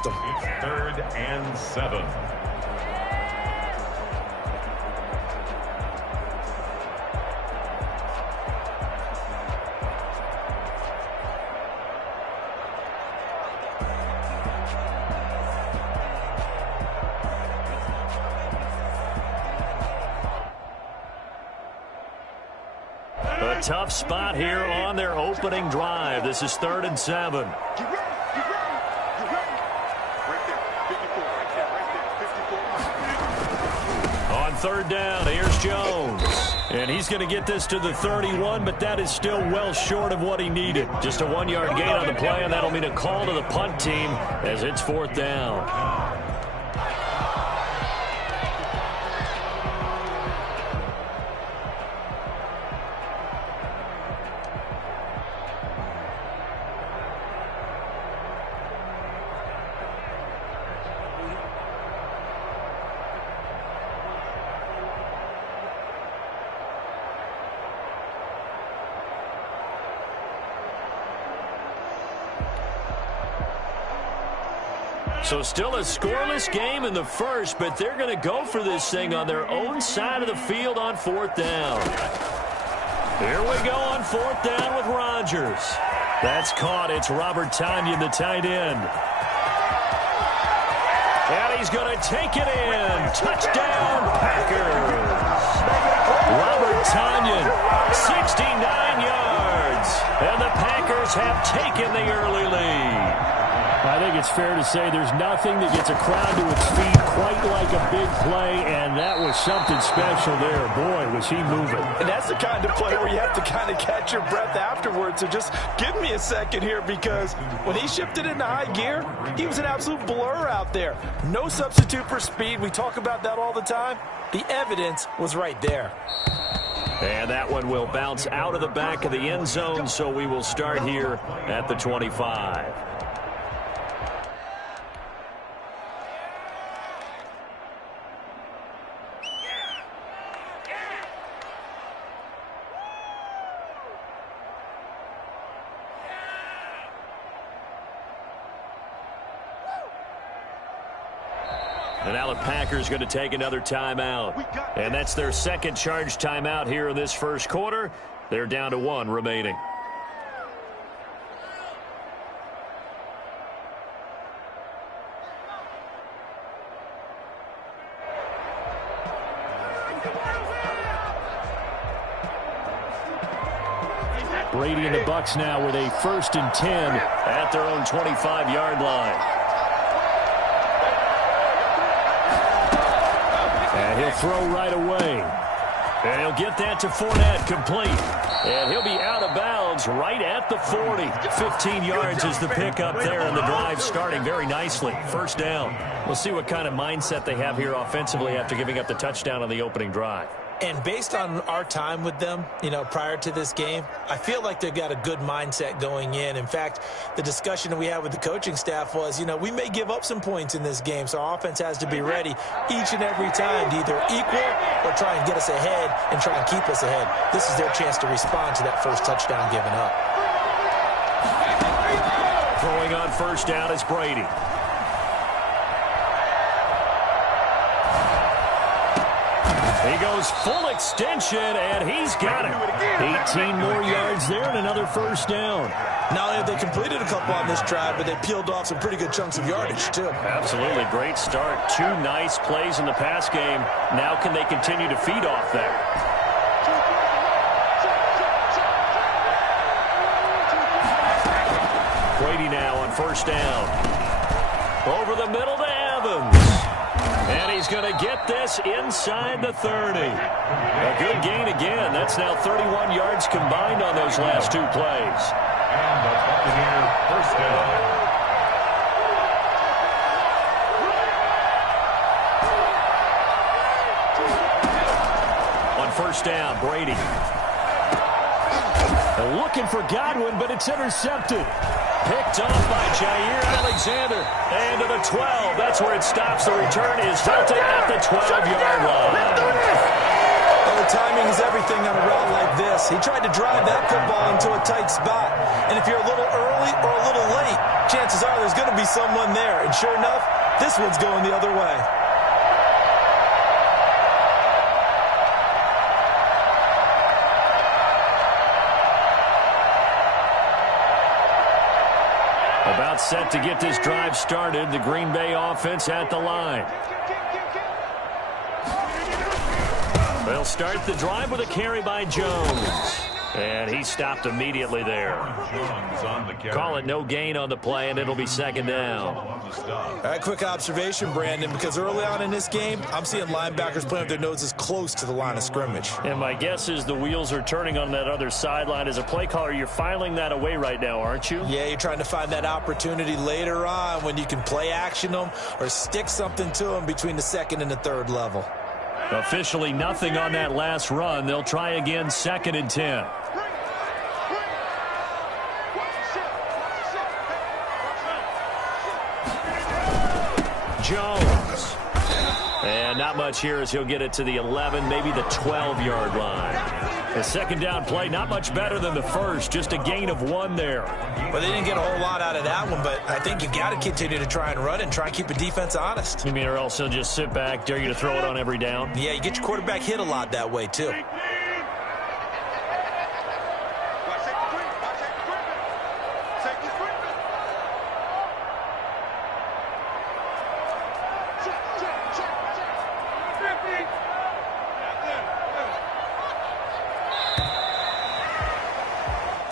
system. It's 3rd and 7. A tough spot here on their opening drive. This is 3rd and 7. On 3rd down, here's Jones. And he's going to get this to the 31, but that is still well short of what he needed. Just a 1-yard gain on the play, and that'll mean a call to the punt team as it's 4th down. So still a scoreless game in the first, but they're going to go for this thing on their own side of the field on 4th down. Here we go on 4th down with Rodgers. That's caught. It's Robert Tonyan, the tight end. And he's going to take it in. Touchdown, Packers. Robert Tonyan, 69 yards. And the Packers have taken the early lead. I think it's fair to say there's nothing that gets a crowd to its feet quite like a big play, and that was something special there. Boy, was he moving. And that's the kind of play where you have to kind of catch your breath afterwards. So just give me a second here, because when he shifted into high gear, he was an absolute blur out there. No substitute for speed. We talk about that all the time. The evidence was right there. And that one will bounce out of the back of the end zone, so we will start here at the 25. And now the Packers going to take another timeout. And that's their second charge timeout here in this first quarter. They're down to 1 remaining. Brady and the Bucs now with a 1st and 10 at their own 25-yard line. And he'll throw right away. And he'll get that to Fournette, complete. And he'll be out of bounds right at the 40. 15 yards is the pickup there, and the drive starting very nicely. 1st down. We'll see what kind of mindset they have here offensively after giving up the touchdown on the opening drive. And based on our time with them, prior to this game, I feel like they've got a good mindset going in. In fact, the discussion that we had with the coaching staff was, we may give up some points in this game, so our offense has to be ready each and every time to either equal or try and get us ahead and try and keep us ahead. This is their chance to respond to that first touchdown given up. Throwing on 1st down is Brady. He goes full extension, and he's got it. 18 more yards there and another 1st down. Not only have they completed a couple on this drive, but they peeled off some pretty good chunks of yardage, too. Absolutely. Great start. 2 nice plays in the pass game. Now can they continue to feed off that? Brady now on 1st down. Over the middle to Evans. And he's going to get this inside the 30. A good gain again. That's now 31 yards combined on those last 2 plays. And the Buccaneer 1st down. On 1st down, Brady. They're looking for Godwin, but it's intercepted. Picked off by Jair Alexander. And to the 12. That's where it stops. The return is halted at the 12-yard line. the timing is everything on a route like this. He tried to drive that football into a tight spot. And if you're a little early or a little late, chances are there's going to be someone there. And sure enough, this one's going the other way. About set to get this drive started. The Green Bay offense at the line. They'll start the drive with a carry by Jones. And he stopped immediately there. Call it no gain on the play, and it'll be second down. All right, quick observation, Brandon, because early on in this game, I'm seeing linebackers playing with their noses close to the line of scrimmage. And my guess is the wheels are turning on that other sideline. As a play caller, you're filing that away right now, aren't you? Yeah, you're trying to find that opportunity later on when you can play action them or stick something to them between the second and the third level. Officially nothing on that last run. They'll try again, 2nd and 10. Jones. And not much here as he'll get it to the 11, maybe the 12-yard line. The second down play, not much better than the first, just a gain of 1 there. Well, they didn't get a whole lot out of that one, but I think you got to continue to try and run and try and keep the defense honest. You mean or else he'll just sit back, dare you to throw it on every down? Yeah, you get your quarterback hit a lot that way, too.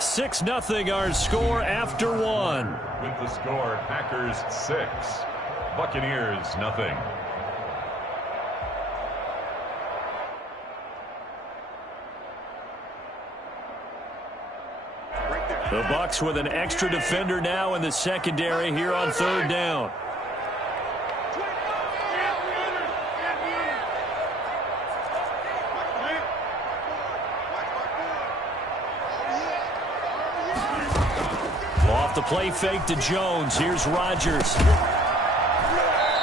Six nothing our score after 1. With the score, Packers 6, Buccaneers nothing. The Bucs with an extra defender now in the secondary here on 3rd down. Off the play fake to Jones. Here's Rodgers.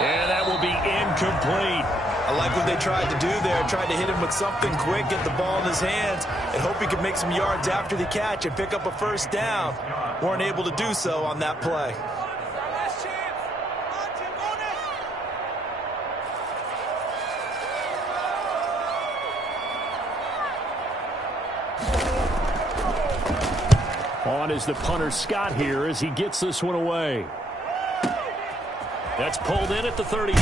And that will be incomplete. I like what they tried to do there. Tried to hit him with something quick, get the ball in his hands, and hope he could make some yards after the catch and pick up a first down. Weren't able to do so on that play. On is the punter Scott here as he gets this one away. That's pulled in at the 32.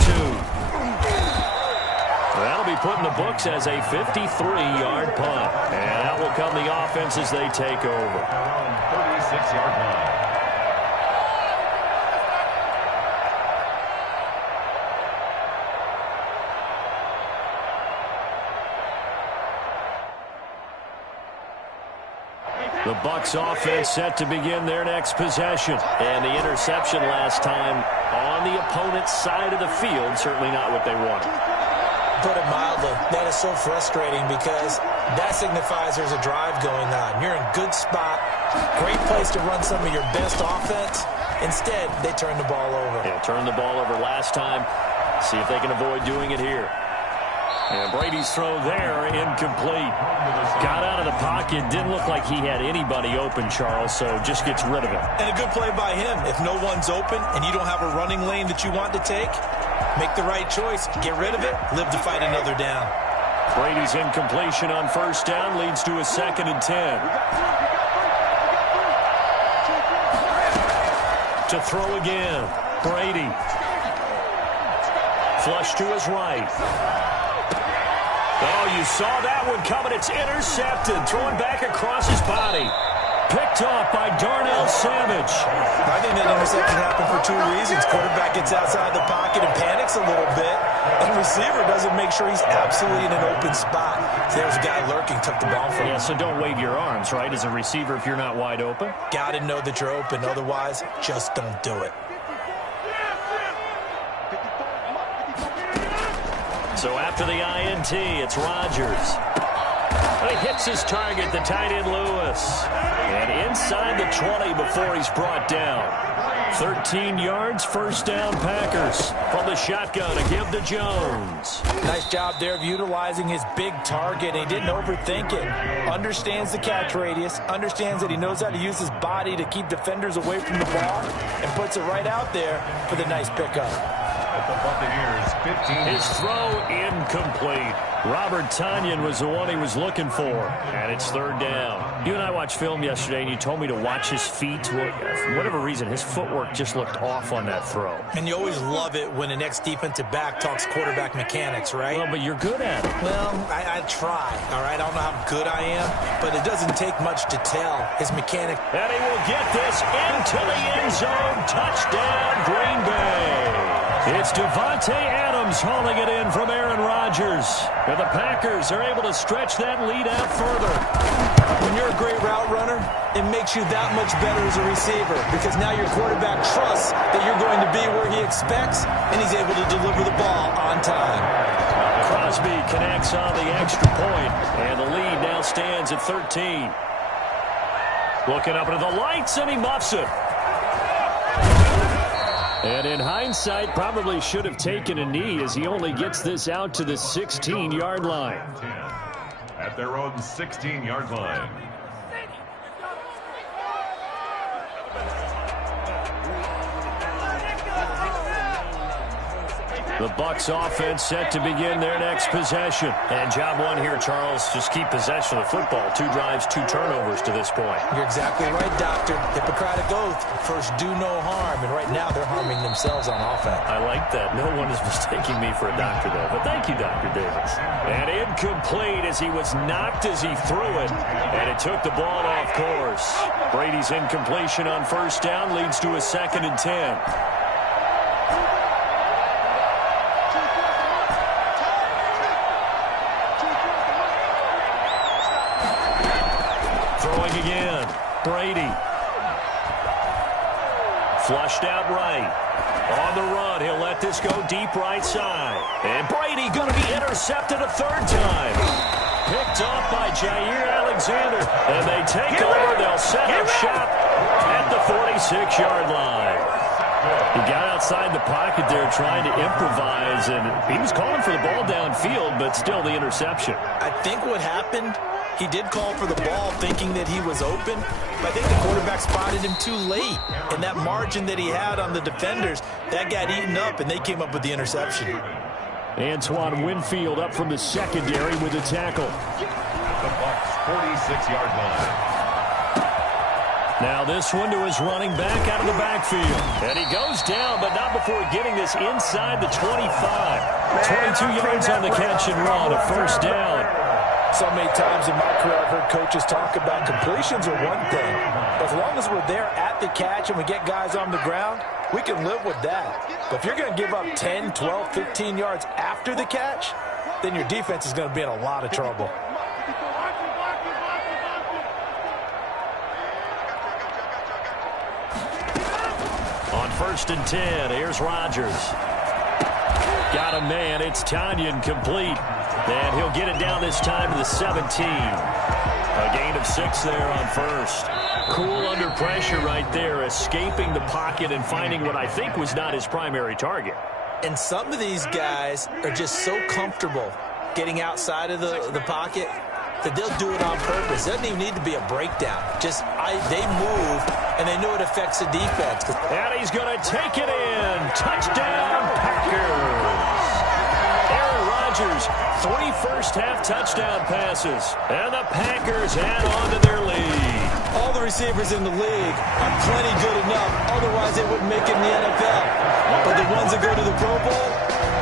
That'll be put in the books as a 53-yard punt. And out will come the offense as they take over. 36-yard line. The Bucs offense set to begin their next possession. And the interception last time on the opponent's side of the field, certainly not what they wanted. Put it mildly, that is so frustrating because that signifies there's a drive going on. You're in good spot, great place to run some of your best offense. Instead, they turn the ball over. Yeah, turned the ball over last time. See if they can avoid doing it here. And Brady's throw there, incomplete. Got out of the pocket, didn't look like he had anybody open, Charles, so just gets rid of it. And a good play by him. If no one's open and you don't have a running lane that you want to take, make the right choice. Get rid of it, live to fight another down. Brady's incompletion on first down leads to a 2nd and 10. To throw again, Brady. Flush to his right. Oh, you saw that one coming. It's intercepted. Throwing back across his body. Picked off by Darnell Savage. I think that interception happened for 2 reasons. Quarterback gets outside the pocket and panics a little bit. And the receiver doesn't make sure he's absolutely in an open spot. So there's a guy lurking, took the ball from him. Yeah, so don't wave your arms, right, as a receiver if you're not wide open. Got to know that you're open. Otherwise, just don't do it. So after the INT, it's Rodgers. He hits his target, the tight end Lewis. And inside the 20 before he's brought down. 13 yards, first down, Packers. From the shotgun, a give to Jones. Nice job there of utilizing his big target. He didn't overthink it. Understands the catch radius. Understands that he knows how to use his body to keep defenders away from the ball. And puts it right out there for the nice pickup. At the Buccaneers, 15. His throw incomplete. Robert Tonyan was the one he was looking for. And it's third down. You and I watched film yesterday, and you told me to watch his feet. For whatever reason, his footwork just looked off on that throw. And you always love it when the next defensive back talks quarterback mechanics, right? Well, but you're good at it. Well, I try, all right? I don't know how good I am, but it doesn't take much to tell. His mechanic. And he will get this into the end zone. Touchdown, Green Bay. It's Devontae Adams hauling it in from Aaron Rodgers. And the Packers are able to stretch that lead out further. When you're a great route runner, it makes you that much better as a receiver because now your quarterback trusts that you're going to be where he expects, and he's able to deliver the ball on time. Crosby connects on the extra point, and the lead now stands at 13. Looking up into the lights, and he muffs it. And in hindsight, probably should have taken a knee as he only gets this out to the 16-yard line. At their own 16-yard line. The Bucs offense set to begin their next possession. And job one here, Charles, just keep possession of the football. 2 drives, 2 turnovers to this point. You're exactly right, Doctor. Hippocratic oath, first do no harm. And right now they're harming themselves on offense. I like that. No one is mistaking me for a doctor, though. But thank you, Dr. Davis. And incomplete as he was knocked as he threw it. And it took the ball off course. Brady's incompletion on first down leads to a 2nd and 10. Again, Brady. Flushed out right. On the run, he'll let this go deep right side. And Brady going to be intercepted a 3rd time. Picked off by Jair Alexander. And they take over. They'll set up shop at the 46-yard line. He got outside the pocket there trying to improvise, and he was calling for the ball downfield, but still the interception. I think what happened, he did call for the ball thinking that he was open, but I think the quarterback spotted him too late. And that margin that he had on the defenders, that got eaten up, and they came up with the interception. Antoine Winfield up from the secondary with a tackle. The Bucs 46-yard line. Now this one to his running back out of the backfield. And he goes down, but not before getting this inside the 25. 22 yards on the catch and run, a first down. So many times in my career I've heard coaches talk about completions are one thing. But as long as we're there at the catch and we get guys on the ground, we can live with that. But if you're going to give up 10, 12, 15 yards after the catch, then your defense is going to be in a lot of trouble. On 1st and 10, here's Rodgers. Got a man, it's Tonyan complete. And he'll get it down this time to the 17. A gain of 6 there on first. Cool under pressure right there, escaping the pocket and finding what I think was not his primary target. And some of these guys are just so comfortable getting outside of the pocket that they'll do it on purpose. It doesn't even need to be a breakdown. Just they move, and they know it affects the defense. And he's going to take it in. Touchdown, Packers. Aaron Rodgers, 3 first-half touchdown passes. And the Packers add on to their lead. All the receivers in the league are plenty good enough. Otherwise, they wouldn't make it in the NFL. But the ones that go to the Pro Bowl,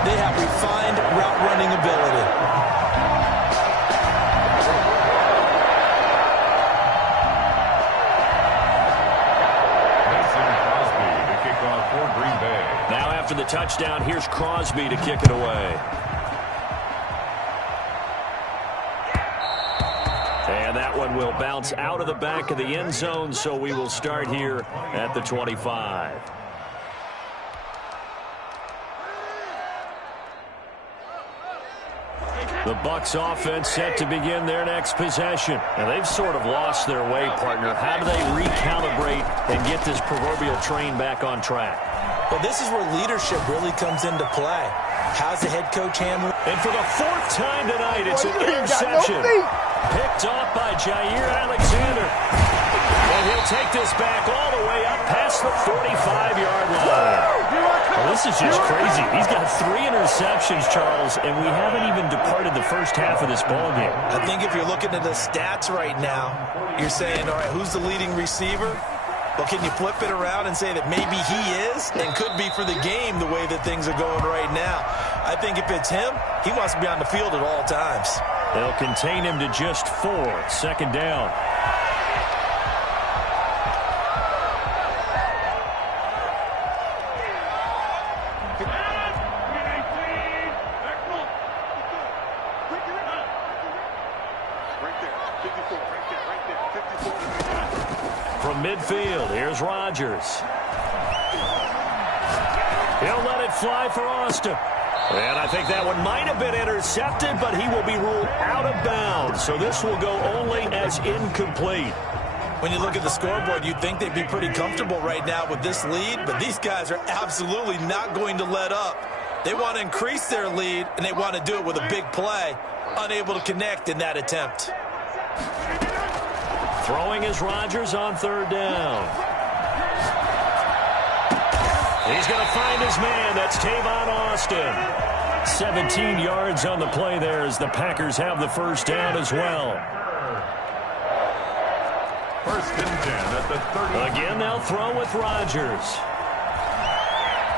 they have refined route-running ability. After the touchdown, here's Crosby to kick it away. And that one will bounce out of the back of the end zone, so we will start here at the 25. The Bucs offense set to begin their next possession. And they've sort of lost their way, partner. How do they recalibrate and get this proverbial train back on track? Well, this is where leadership really comes into play. How's the head coach handling? And for the fourth time tonight, it's an interception. Picked off by Jair Alexander. And he'll take this back all the way up past the 45-yard line. Well, this is just crazy. He's got 3 interceptions, Charles, and we haven't even departed the first half of this ballgame. I think if you're looking at the stats right now, you're saying, all right, who's the leading receiver? Well, can you flip it around and say that maybe he is and could be for the game the way that things are going right now? I think if it's him, he wants to be on the field at all times. They'll contain him to just 4. Second down. From midfield, here's Rodgers. He'll let it fly for Austin. And I think that one might have been intercepted, but he will be ruled out of bounds. So this will go only as incomplete. When you look at the scoreboard, you'd think they'd be pretty comfortable right now with this lead, but these guys are absolutely not going to let up. They want to increase their lead, and they want to do it with a big play. Unable to connect in that attempt. Throwing is Rodgers on third down. He's going to find his man. That's Tavon Austin. 17 yards on the play there as the Packers have the first down as well. First and 10 at the 30. Again, they'll throw with Rodgers.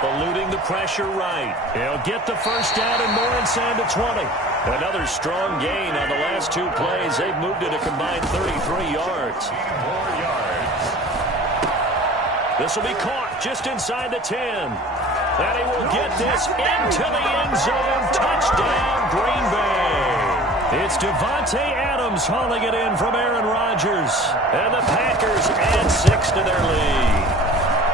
Eluding the pressure right. He'll get the first down and more inside the 20. Another strong gain on the last 2 plays. They've moved it a combined 33 yards. 4 yards. This will be caught just inside the 10. And he will get this into the end zone. Touchdown, Green Bay. It's Devontae Adams hauling it in from Aaron Rodgers. And the Packers add 6 to their lead.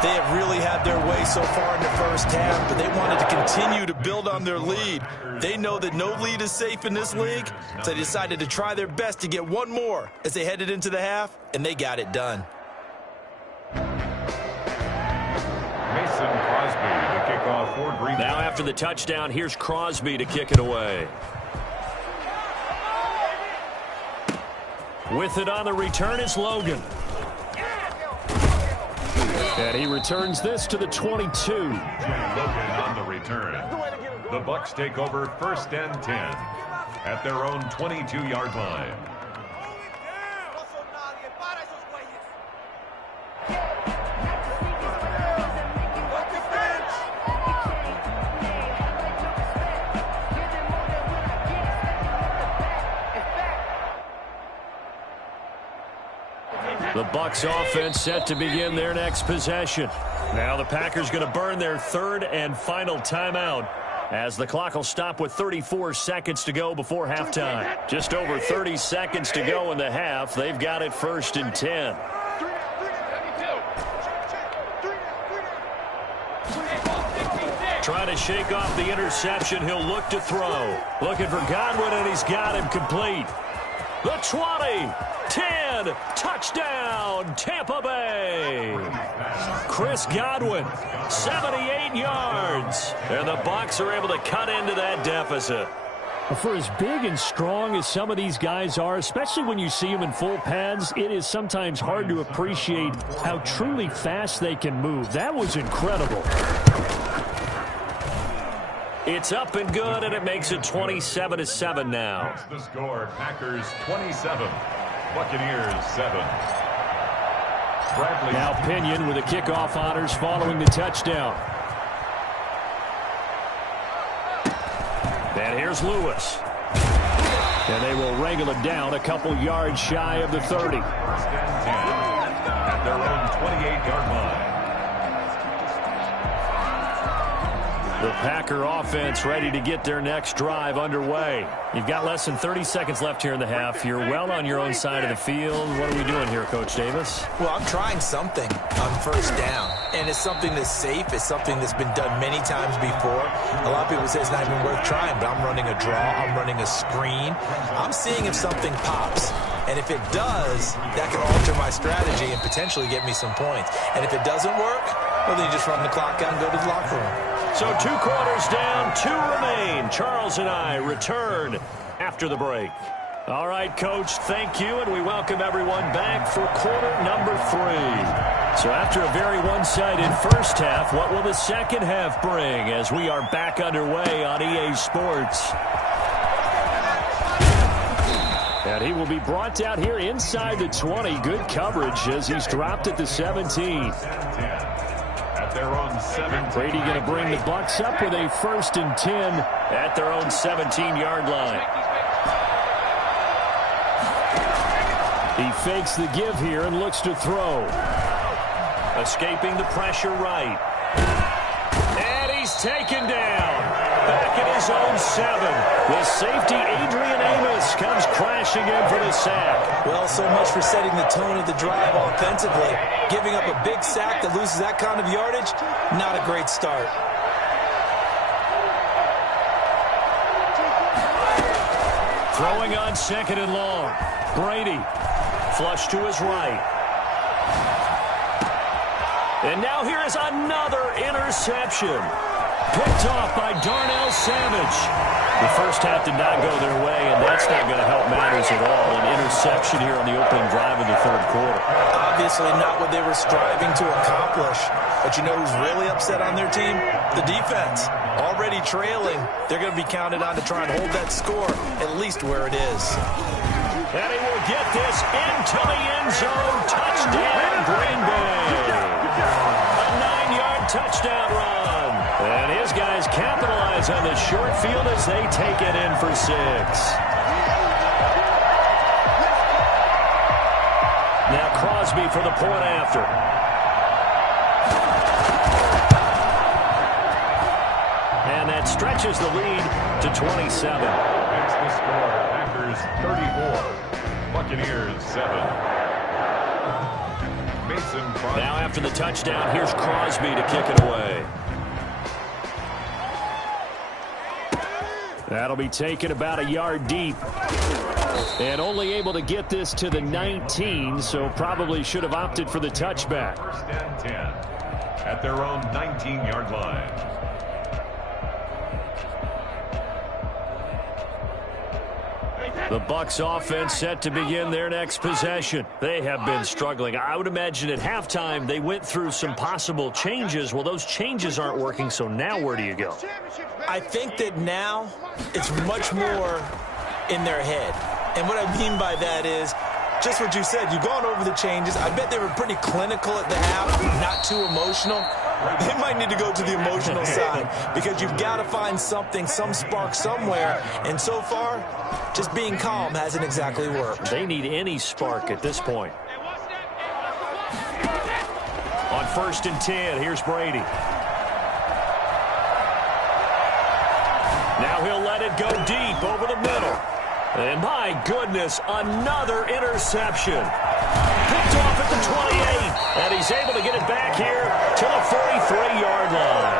They have really had their way so far in the first half, but they wanted to continue to build on their lead. They know that no lead is safe in this league, so they decided to try their best to get one more as they headed into the half, and they got it done. Mason Crosby to kick off for Green Bay. Now after the touchdown, here's Crosby to kick it away. With it on the return, it's Logan. And he returns this to the 22. Logan on the return. The Bucs take over first and 10 at their own 22-yard line. The Bucs offense set to begin their next possession. Now the Packers going to burn their third and final timeout as the clock will stop with 34 seconds to go before halftime. Just over 30 seconds to go in the half. They've got it first and 10. Trying to shake off the interception. He'll look to throw. Looking for Godwin, and he's got him complete. The 20, 10, touchdown, Tampa Bay. Chris Godwin, 78 yards. And the Bucs are able to cut into that deficit. For as big and strong as some of these guys are, especially when you see them in full pads, it is sometimes hard to appreciate how truly fast they can move. That was incredible. It's up and good, and it makes it 27-7 now. That's the score. Packers 27, Buccaneers 7. Bradley. Now Pinion with the kickoff honors following the touchdown. And here's Lewis. And they will wrangle it down a couple yards shy of the 30. First and 10 at their own 28-yard line. The Packer offense ready to get their next drive underway. You've got less than 30 seconds left here in the half. You're well on your own side of the field. What are we doing here, Coach Davis? Well, I'm trying something on first down. and it's something that's safe. It's something that's been done many times before. A lot of people say it's not even worth trying, but I'm running a draw. I'm running a screen. I'm seeing if something pops. And if it does, that can alter my strategy and potentially get me some points. And if it doesn't work, well, then you just run the clock out and go to the locker room. So 2 quarters down, 2 remain. Charles and I return after the break. All right, Coach, thank you, and we welcome everyone back for quarter number 3. So after a very one-sided first half, what will the second half bring as we are back underway on EA Sports? And he will be brought down here inside the 20. Good coverage as he's dropped at the 17. At their own 17. Brady going to bring the Bucs up with a 1st and 10 at their own 17-yard line. He fakes the give here and looks to throw. Escaping the pressure right. And he's taken down. Back at his own 7. The safety, Adrian Amos, comes crashing in for the sack. Well, so much for setting the tone of the drive offensively. Giving up a big sack that loses that kind of yardage, not a great start. Throwing on 2nd and long. Brady, flush to his right. And now here is another interception. Picked off by Darnell Savage. The first half did not go their way, and that's not going to help matters at all. An interception here on the opening drive of the 3rd quarter. Obviously not what they were striving to accomplish. But you know who's really upset on their team? The defense. Already trailing. They're going to be counted on to try and hold that score, at least where it is. And he will get this into the end zone. Touchdown, Green Bay. A 9-yard touchdown run. And his guys capitalize on the short field as they take it in for 6. Now Crosby for the point after. And that stretches the lead to 27. That's the score. Packers 34. Buccaneers 7. Mason Crosby. Now after the touchdown, here's Crosby to kick it away. That'll be taken about a yard deep. And only able to get this to the 19, so probably should have opted for the touchback. 1st and 10 at their own 19-yard line. The Bucs offense set to begin their next possession. They have been struggling. I would imagine at halftime they went through some possible changes. Well, those changes aren't working, so now where do you go? I think that now it's much more in their head. And what I mean by that is just what you said. You've gone over the changes. I bet they were pretty clinical at the half, not too emotional. They might need to go to the emotional side because you've got to find something, some spark somewhere. And so far, just being calm hasn't exactly worked. They need any spark at this point. On 1st and 10, here's Brady. Now he'll let it go deep over the middle. And my goodness, another interception. Picked off at the 28, and he's able to get it back here to the 43-yard line.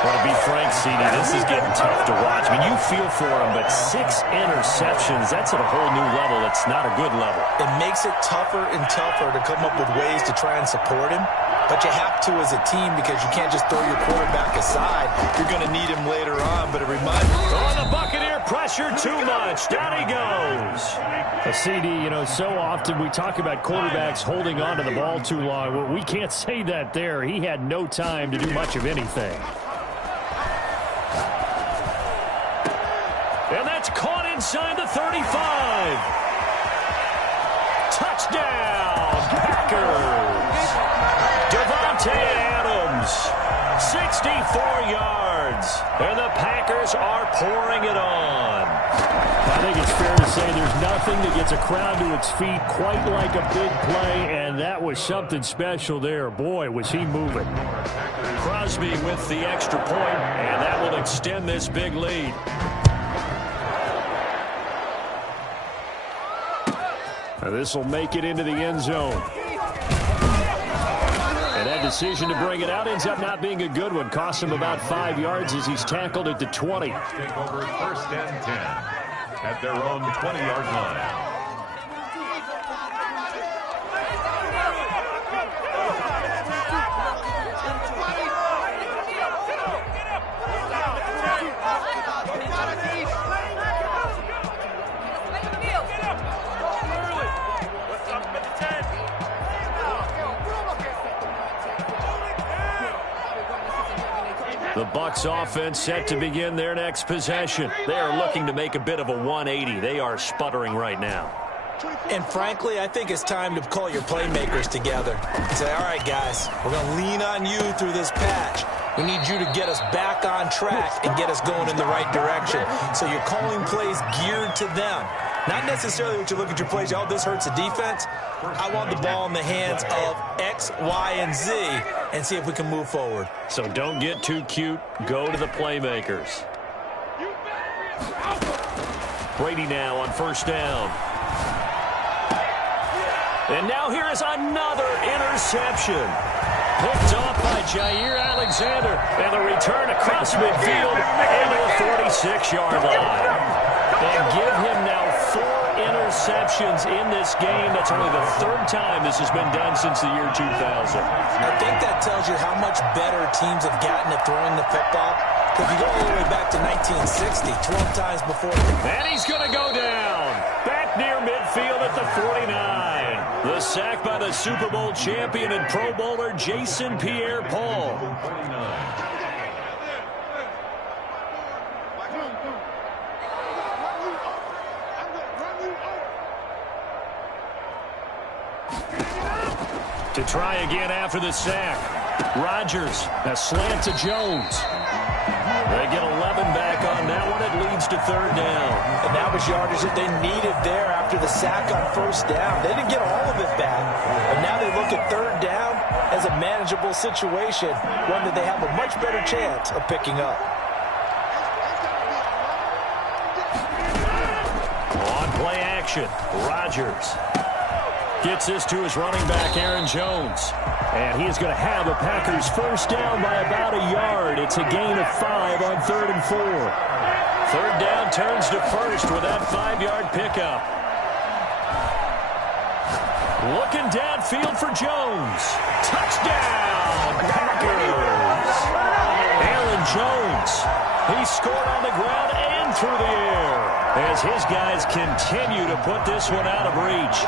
Want to be frank, CD, this is getting tough to watch. I mean, you feel for him, but 6 interceptions, that's at a whole new level. It's not a good level. It makes it tougher and tougher to come up with ways to try and support him. But you have to as a team because you can't just throw your quarterback aside. You're going to need him later on, but it reminds me. Oh, the Buccaneer pressure too much. Down he goes. A CD, you know, so often we talk about quarterbacks holding on to the ball too long. Well, we can't say that there. He had no time to do much of anything. And that's caught inside the 35. Touchdown, Packers. Devontae Adams, 64 yards. And the Packers are pouring it on. I think it's fair to say there's nothing that gets a crowd to its feet quite like a big play, and that was something special there. Boy, was he moving. Crosby with the extra point, and that will extend this big lead. Now this will make it into the end zone. And had decision to bring it out ends up not being a good one. Cost him about 5 yards as he's tackled at the 20. Take over first and 10 at their own 20-yard line. The Bucs offense set to begin their next possession. They are looking to make a bit of a 180. They are sputtering right now. And frankly, I think it's time to call your playmakers together and say, all right, guys, we're going to lean on you through this patch. We need you to get us back on track and get us going in the right direction. So you're calling plays geared to them. Not necessarily what you look at your plays, oh, this hurts the defense. I want the ball in the hands of X, Y, and Z and see if we can move forward. So don't get too cute. Go to the playmakers. Brady now on first down. And now here is another interception. Picked off by Jair Alexander. And the return across midfield into the 46-yard line. And give him now 4 interceptions in this game. That's only the 3rd time this has been done since the year 2000. I think that tells you how much better teams have gotten at throwing the football. If you go all the way back to 1960, 12 times before. And he's going to go down. Back near midfield at the 49. The sack by the Super Bowl champion and Pro Bowler Jason Pierre-Paul. To try again after the sack. Rodgers, a slant to Jones. They get 11 back on that one. It leads to 3rd down. And that was yardage that they needed there after the sack on 1st down. They didn't get all of it back. And now they look at 3rd down as a manageable situation, one that they have a much better chance of picking up. On play action, Rodgers gets this to his running back, Aaron Jones. And he is going to have the Packers first down by about a yard. It's a gain of 5 on 3rd and 4. 3rd down turns to first with that 5-yard pickup. Looking downfield for Jones. Touchdown, Packers. Aaron Jones. He scored on the ground and through the air as his guys continue to put this one out of reach.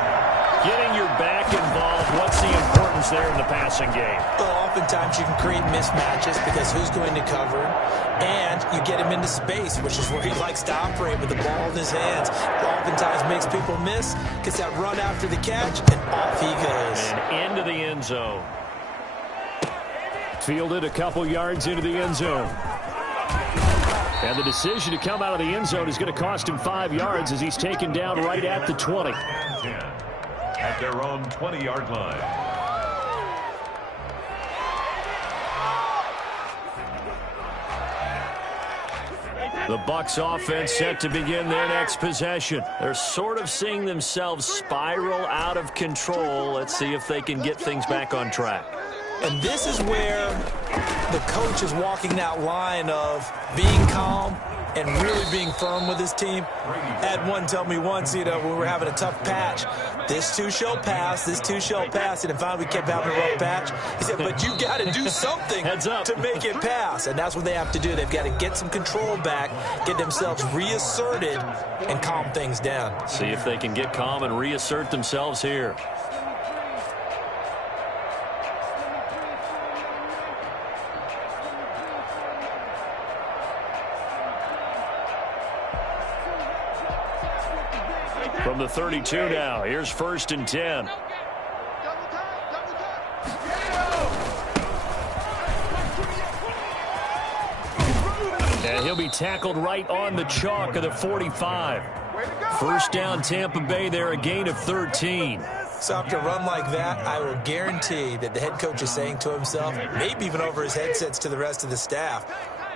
Getting your back involved, what's the importance there in the passing game? Well, oftentimes you can create mismatches because who's going to cover him, and you get him into space, which is where he likes to operate with the ball in his hands. Oftentimes makes people miss, gets that run after the catch, and off he goes. And into the end zone. Fielded a couple yards into the end zone. And the decision to come out of the end zone is going to cost him 5 yards as he's taken down right at the 20. At their own 20-yard line. The Bucs offense set to begin their next possession. They're sort of seeing themselves spiral out of control. Let's see if they can get things back on track. And this is where the coach is walking that line of being calm and really being firm with his team. I had one tell me once, when we were having a tough patch, this too shall pass, this too shall pass. And finally we kept having a rough patch. He said, but you got to do something to make it pass. And that's what they have to do. They've got to get some control back, get themselves reasserted, and calm things down. See if they can get calm and reassert themselves here. From the 32 now, here's 1st and 10. And he'll be tackled right on the chalk of the 45. First down, Tampa Bay there, a gain of 13. So after a run like that, I will guarantee that the head coach is saying to himself, maybe even over his headsets to the rest of the staff,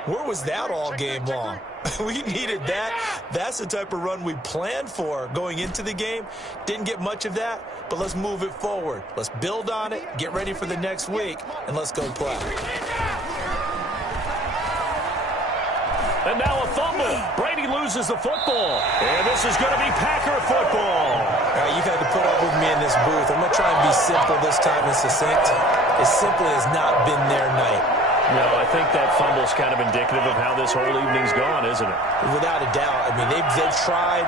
Where was that all game long? We needed that. That's the type of run we planned for going into the game. Didn't get much of that, but let's move it forward. Let's build on it, get ready for the next week, and let's go play. And now a fumble. Brady loses the football. And this is going to be Packer football. All right, you've had to put up with me in this booth. I'm going to try and be simple this time and succinct. It simply has not been their night. No, I think that fumble's kind of indicative of how this whole evening's gone, isn't it? Without a doubt. I mean, they've tried,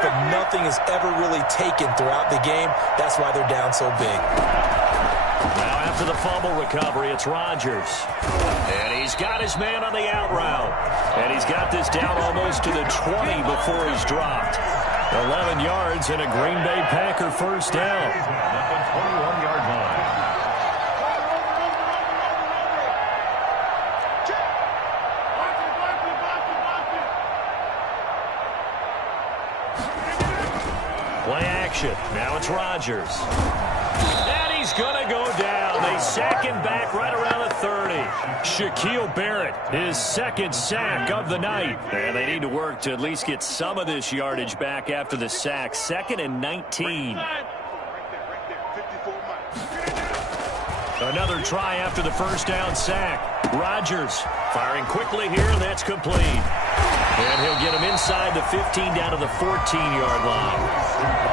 but nothing is ever really taken throughout the game. That's why they're down so big. Now after the fumble recovery, it's Rodgers. And he's got his man on the out route. And he's got this down almost to the 20 before he's dropped. 11 yards and a Green Bay Packer first down. At the 21-yard line. Play action. Now it's Rodgers. And he's going to go down. They sack him back right around the 30. Shaquille Barrett, his second sack of the night. And they need to work to at least get some of this yardage back after the sack. 2nd and 19. Another try after the first down sack. Rodgers firing quickly here, and that's complete. And he'll get him inside the 15 down to the 14-yard line.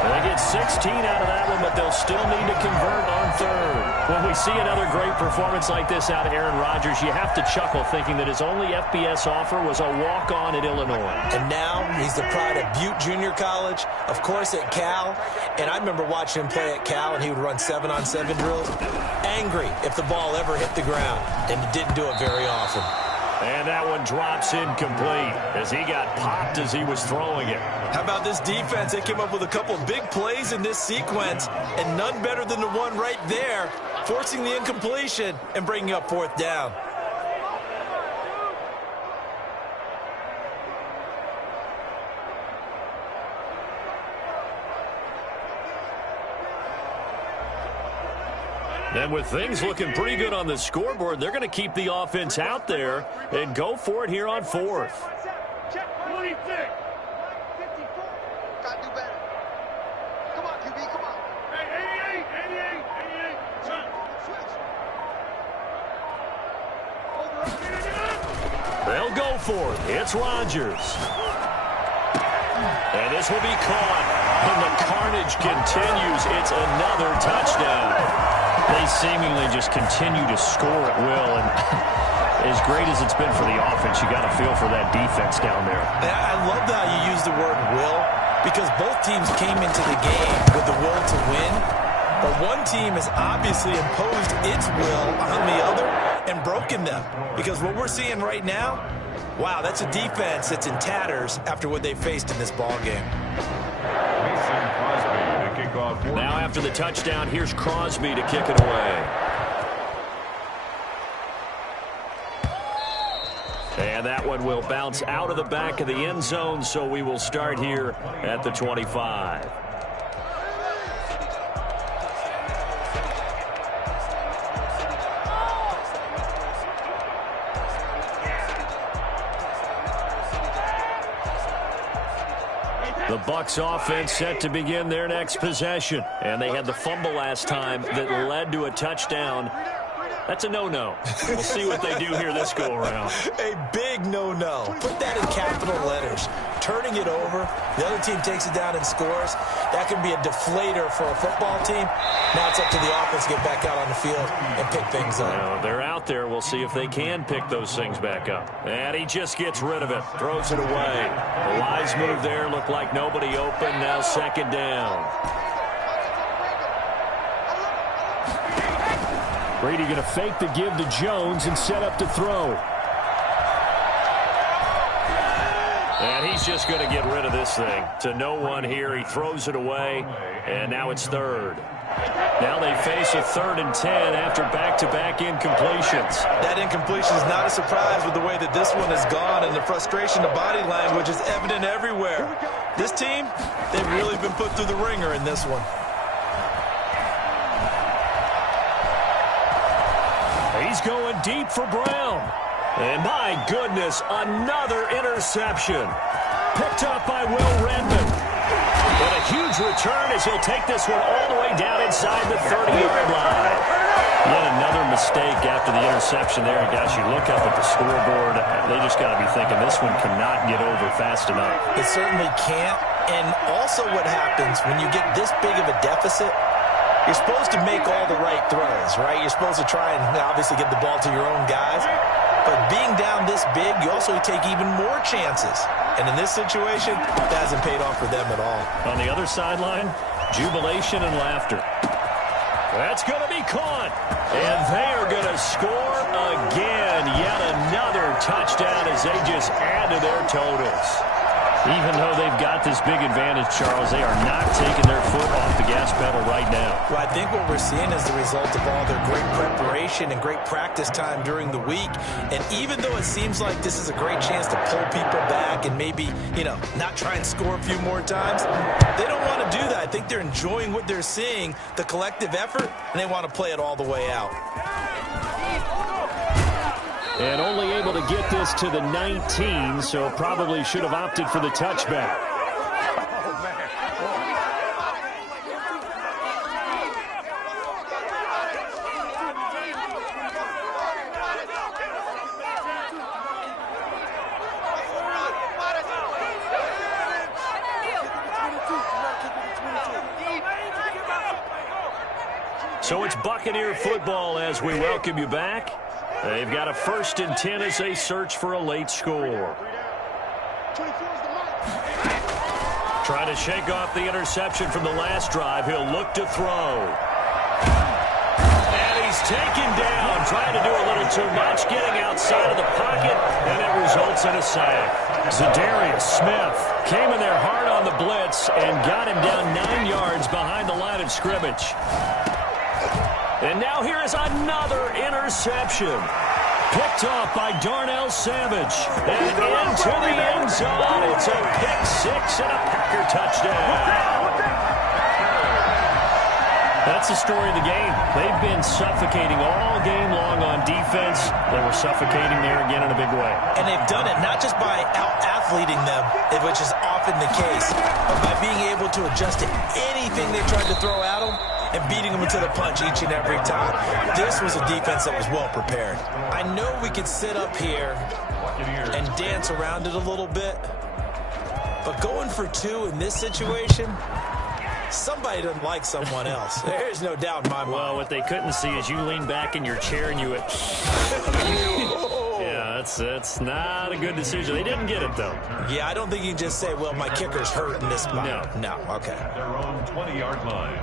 They get 16 out of that one, but they'll still need to convert on third. When we see another great performance like this out of Aaron Rodgers, you have to chuckle thinking that his only FBS offer was a walk-on at Illinois. And now he's the pride of Butte Junior College, of course at Cal. And I remember watching him play at Cal, and he would run 7-on-7 drills. Angry if the ball ever hit the ground, and he didn't do it very often. And that one drops incomplete as he got popped as he was throwing it. How about this defense? They came up with a couple big plays in this sequence, and none better than the one right there, forcing the incompletion and bringing up 4th down. And with things looking pretty good on the scoreboard, they're going to keep the offense out there and go for it here on 4th. Check 26. 54. Got to do better. Come on, QB, come on. Hey, 88. Son. Switch. They'll go for it. It's Rodgers. And this will be caught. And the carnage continues. It's another touchdown. They seemingly just continue to score at will, and as great as it's been for the offense, you got to feel for that defense down there. I love how you use the word will, because both teams came into the game with the will to win, but one team has obviously imposed its will on the other and broken them, because what we're seeing right now, wow, that's a defense that's in tatters after what they faced in this ball game. Now after the touchdown, here's Crosby to kick it away. And that one will bounce out of the back of the end zone, so we will start here at the 25. The Bucs offense set to begin their next possession. And they had the fumble last time that led to a touchdown. That's a no-no. We'll see what they do here this go-around. A big no-no. Put that in capital letters. Turning it over, the other team takes it down and scores. That can be a deflator for a football team. Now it's up to the offense to get back out on the field and pick things up. Now, they're out there. We'll see if they can pick those things back up. And he just gets rid of it. Throws it away. The wise move there. Looked like nobody open. Now 2nd down. Brady going to fake the give to Jones and set up to throw. And he's just going to get rid of this thing. To no one here. He throws it away. And now it's 3rd. Now they face a 3rd and 10 after back-to-back incompletions. That incompletion is not a surprise with the way that this one has gone, and the frustration of body language is evident everywhere. This team, they've really been put through the ringer in this one. He's going deep for Brown. And my goodness, another interception. Picked up by Will Redmond. And a huge return as he'll take this one all the way down inside the 30-yard line. Yet another mistake after the interception there. And guys, you look up at the scoreboard, they just got to be thinking this one cannot get over fast enough. It certainly can't. And also what happens when you get this big of a deficit, you're supposed to make all the right throws, right? You're supposed to try and obviously get the ball to your own guys. But being down this big, you also take even more chances. And in this situation, that hasn't paid off for them at all. On the other sideline, jubilation and laughter. That's going to be caught. And they are going to score again. Yet another touchdown as they just add to their totals. Even though they've got this big advantage, Charles, they are not taking their foot off the gas pedal right now. Well, I think what we're seeing is the result of all their great preparation and great practice time during the week. And even though it seems like this is a great chance to pull people back and maybe, not try and score a few more times, they don't want to do that. I think they're enjoying what they're seeing, the collective effort, and they want to play it all the way out. And only able to get this to the 19, so probably should have opted for the touchback. So it's Buccaneer football as we welcome you back. They've got a 1st and 10 as they search for a late score. Trying to shake off the interception from the last drive. He'll look to throw. And he's taken down, trying to do a little too much, getting outside of the pocket, and it results in a sack. Zadarius Smith came in there hard on the blitz and got him down 9 yards behind the line of scrimmage. And now here is another interception. Picked off by Darnell Savage. And into the end zone. It's a pick-6 and a Packer touchdown. That's the story of the game. They've been suffocating all game long on defense. They were suffocating there again in a big way. And they've done it not just by out-athleting them, which is often the case, but by being able to adjust to anything they tried to throw at them and beating them into the punch each and every time. This was a defense that was well prepared. I know we could sit up here and dance around it a little bit, but going for 2 in this situation, somebody doesn't like someone else. There's no doubt in my mind. Well, what they couldn't see is you lean back in your chair and you went, yeah, that's not a good decision. They didn't get it, though. Yeah, I don't think you can just say, well, my kicker's hurt in this spot. No, okay. Their own 20-yard line.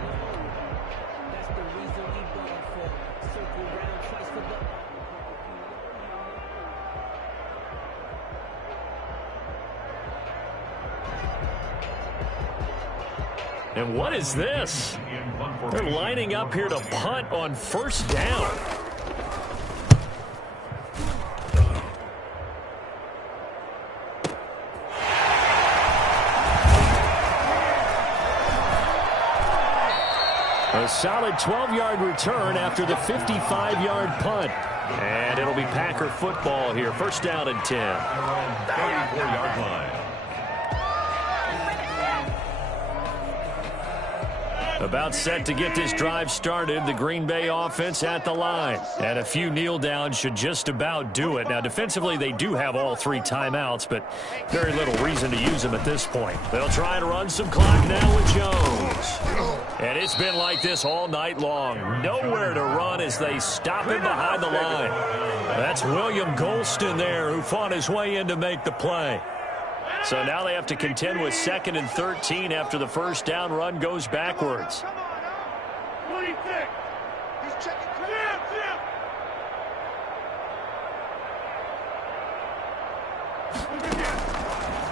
And what is this? They're lining up here to punt on 1st down. A solid 12-yard return after the 55-yard punt. And it'll be Packer football here. 1st down and 10. 34-yard line. About set to get this drive started. The Green Bay offense at the line. And a few kneel downs should just about do it. Now, defensively, they do have all 3 timeouts, but very little reason to use them at this point. They'll try and run some clock now with Jones. And it's been like this all night long. Nowhere to run as they stop him behind the line. That's William Golston there who fought his way in to make the play. So now they have to contend with 2nd and 13 after the 1st down run goes backwards.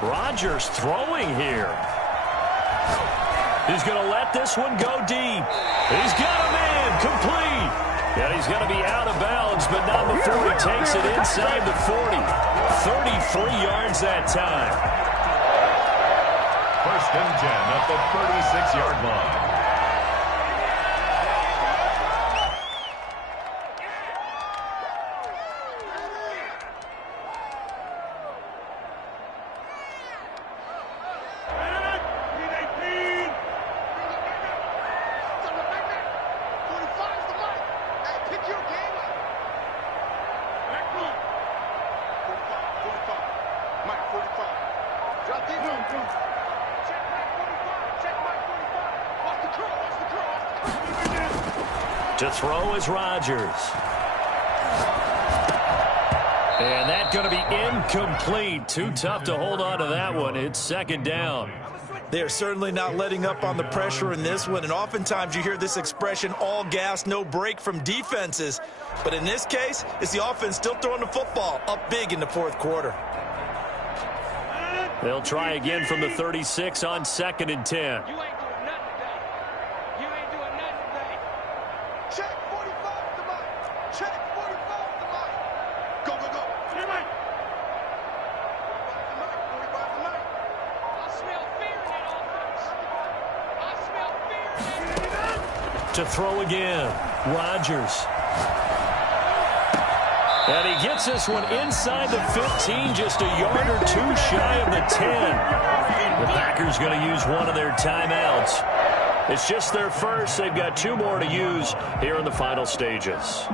Rodgers throwing here. He's going to let this one go deep. He's got him in, complete. And he's going to be out of bounds, but not before he takes it inside the 40. 33 yards that time. 1st and 10 at the 36-yard line. To throw is Rodgers. And that's going to be incomplete. Too tough to hold on to that one. It's second down. They are certainly not letting up on the pressure in this one, and oftentimes you hear this expression, all gas, no break from defenses. But in this case, it's the offense still throwing the football up big in the fourth quarter. They'll try again from the 36 on 2nd and 10. To throw again, Rodgers. And he gets this one inside the 15, just a yard or two shy of the 10. The Packers going to use one of their timeouts. It's just their first. They've got 2 more to use here in the final stages.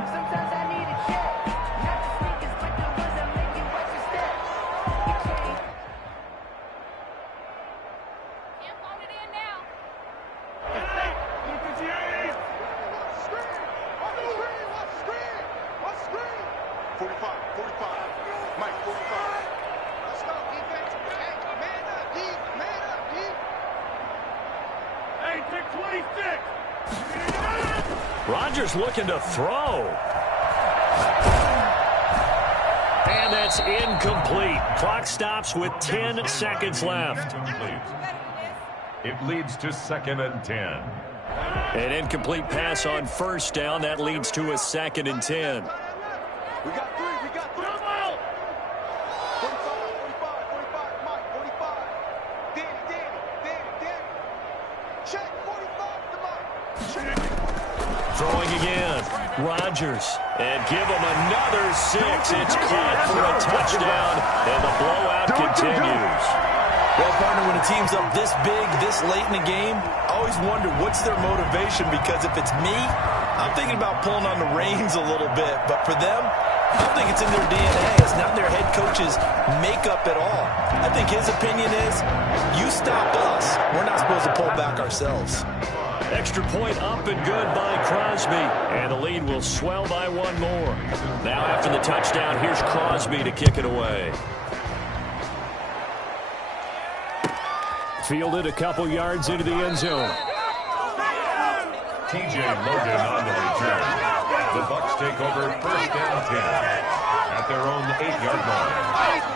Rodgers looking to throw. And that's incomplete. Clock stops with 10 seconds left. It leads to 2nd and 10. An incomplete pass on first down. That leads to a 2nd and 10. We got 3. 45, Mike, 45. Danny. Check, 45 to Mike. Check. Throwing again, Rodgers, and give him another 6. It's caught for a touchdown, and the blowout continues. Well, partner, when a team's up this big, this late in the game, I always wonder what's their motivation, because if it's me, I'm thinking about pulling on the reins a little bit. But for them, I don't think it's in their DNA. It's not their head coach's makeup at all. I think his opinion is, you stop us, we're not supposed to pull back ourselves. Extra point up and good by Crosby, and the lead will swell by 1 more. Now after the touchdown, here's Crosby to kick it away. Fielded a couple yards into the end zone. TJ Logan on the return. The Bucs take over 1st and 10 at their own 8-yard line.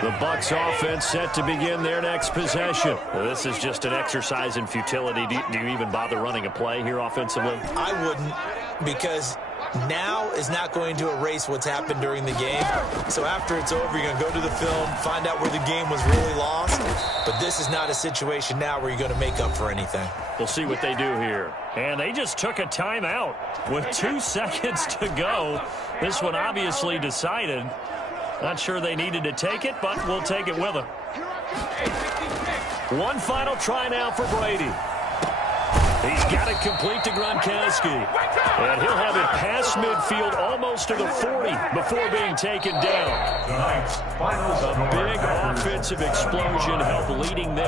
The Bucs offense set to begin their next possession. Well, this is just an exercise in futility. Do you even bother running a play here offensively? I wouldn't, because now is not going to erase what's happened during the game. So after it's over, you're going to go to the film, find out where the game was really lost. But this is not a situation now where you're going to make up for anything. We'll see what they do here. And they just took a timeout with 2 seconds to go. This one obviously decided. Not sure they needed to take it, but we'll take it with them. One final try now for Brady. He's got it complete to Gronkowski. And he'll have it past midfield almost to the 40 before being taken down. A big offensive explosion helped leading them